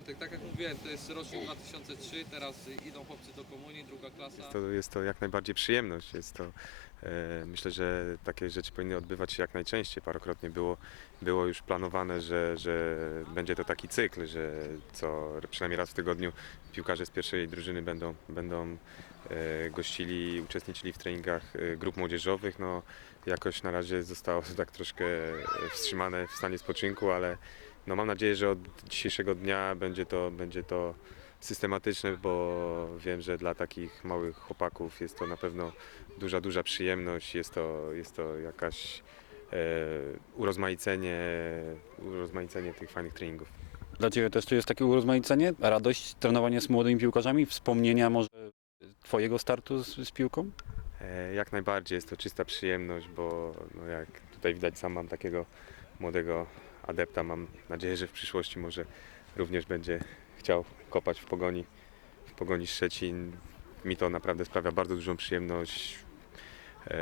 Bartek, tak jak mówiłem, to jest rocznik 2003, teraz idą chłopcy do komunii, druga klasa. To jest to jak najbardziej przyjemność. Jest to, e, myślę, że takie rzeczy powinny odbywać się jak najczęściej. Parokrotnie było, było już planowane, że, że będzie to taki cykl, że co przynajmniej raz w tygodniu piłkarze z pierwszej drużyny będą, będą e, gościli uczestniczyli w treningach e, grup młodzieżowych. No, jakoś na razie zostało to tak troszkę wstrzymane w stanie spoczynku, ale no, mam nadzieję, że od dzisiejszego dnia będzie to, będzie to systematyczne, bo wiem, że dla takich małych chłopaków jest to na pewno duża, duża przyjemność. Jest to, jest to jakaś e, urozmaicenie, urozmaicenie tych fajnych treningów. Dla Ciebie też to jest takie urozmaicenie, radość, trenowanie z młodymi piłkarzami, wspomnienia może Twojego startu z, z piłką? E, jak najbardziej jest to czysta przyjemność, bo no jak tutaj widać sam mam takiego młodego adepta. Mam nadzieję, że w przyszłości może również będzie chciał kopać w pogoni, w pogoni Szczecin. Mi to naprawdę sprawia bardzo dużą przyjemność. E,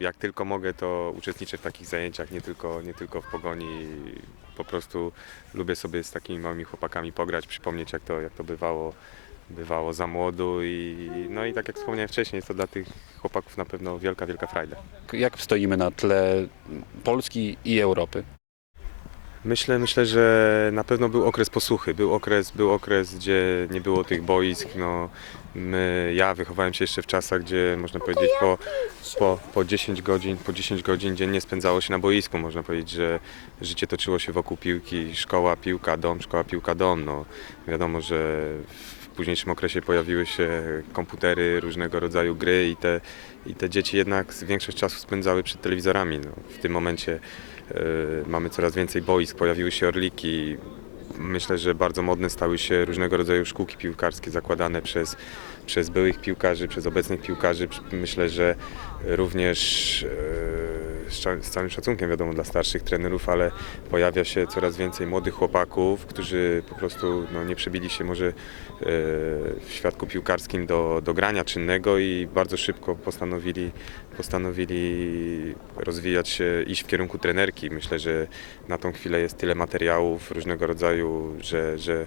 Jak tylko mogę, to uczestniczę w takich zajęciach, nie tylko, nie tylko w pogoni. Po prostu lubię sobie z takimi małymi chłopakami pograć, przypomnieć jak to, jak to bywało, bywało za młodu i no i tak jak wspomniałem wcześniej, jest to dla tych chłopaków na pewno wielka, wielka frajda. Jak stoimy na tle Polski i Europy? Myślę, myślę, że na pewno był okres posłuchy. Był okres, był okres, gdzie nie było tych boisk. No, my, ja wychowałem się jeszcze w czasach, gdzie można powiedzieć po, po, po 10 godzin, po 10 godzin dziennie spędzało się na boisku. Można powiedzieć, że życie toczyło się wokół piłki, szkoła, piłka, dom, szkoła, piłka, dom. No, wiadomo, że w późniejszym okresie pojawiły się komputery, różnego rodzaju gry i te, i te dzieci jednak większość czasu spędzały przed telewizorami. No, w tym momencie e, mamy coraz więcej boisk, pojawiły się orliki. Myślę, że bardzo modne stały się różnego rodzaju szkółki piłkarskie zakładane przez, przez byłych piłkarzy, przez obecnych piłkarzy. Myślę, że również e, z całym szacunkiem wiadomo dla starszych trenerów, ale pojawia się coraz więcej młodych chłopaków, którzy po prostu no, nie przebili się może e, w świadku piłkarskim do, do grania czynnego i bardzo szybko postanowili, postanowili rozwijać się, iść w kierunku trenerki. Myślę, że na tą chwilę jest tyle materiałów różnego rodzaju, że, że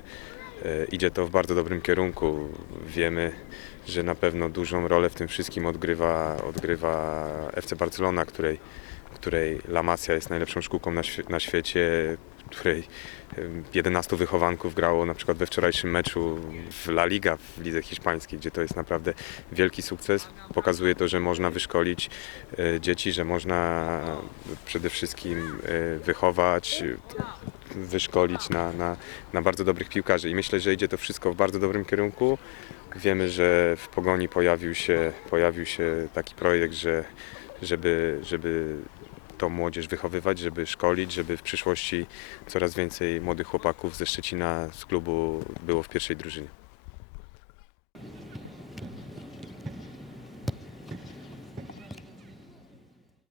idzie to w bardzo dobrym kierunku. Wiemy, że na pewno dużą rolę w tym wszystkim odgrywa, odgrywa FC Barcelona, której, której La Masia jest najlepszą szkółką na, na świecie, której em, 11 wychowanków grało na przykład we wczorajszym meczu w La Liga, w lidze hiszpańskiej, gdzie to jest naprawdę wielki sukces. Pokazuje to, że można wyszkolić e, dzieci, że można przede wszystkim e, wychować, e, wyszkolić na, na, na bardzo dobrych piłkarzy. I myślę, że idzie to wszystko w bardzo dobrym kierunku. Wiemy, że w Pogoni pojawił się, pojawił się taki projekt, że, żeby, żeby tą młodzież wychowywać, żeby szkolić, żeby w przyszłości coraz więcej młodych chłopaków ze Szczecina z klubu było w pierwszej drużynie.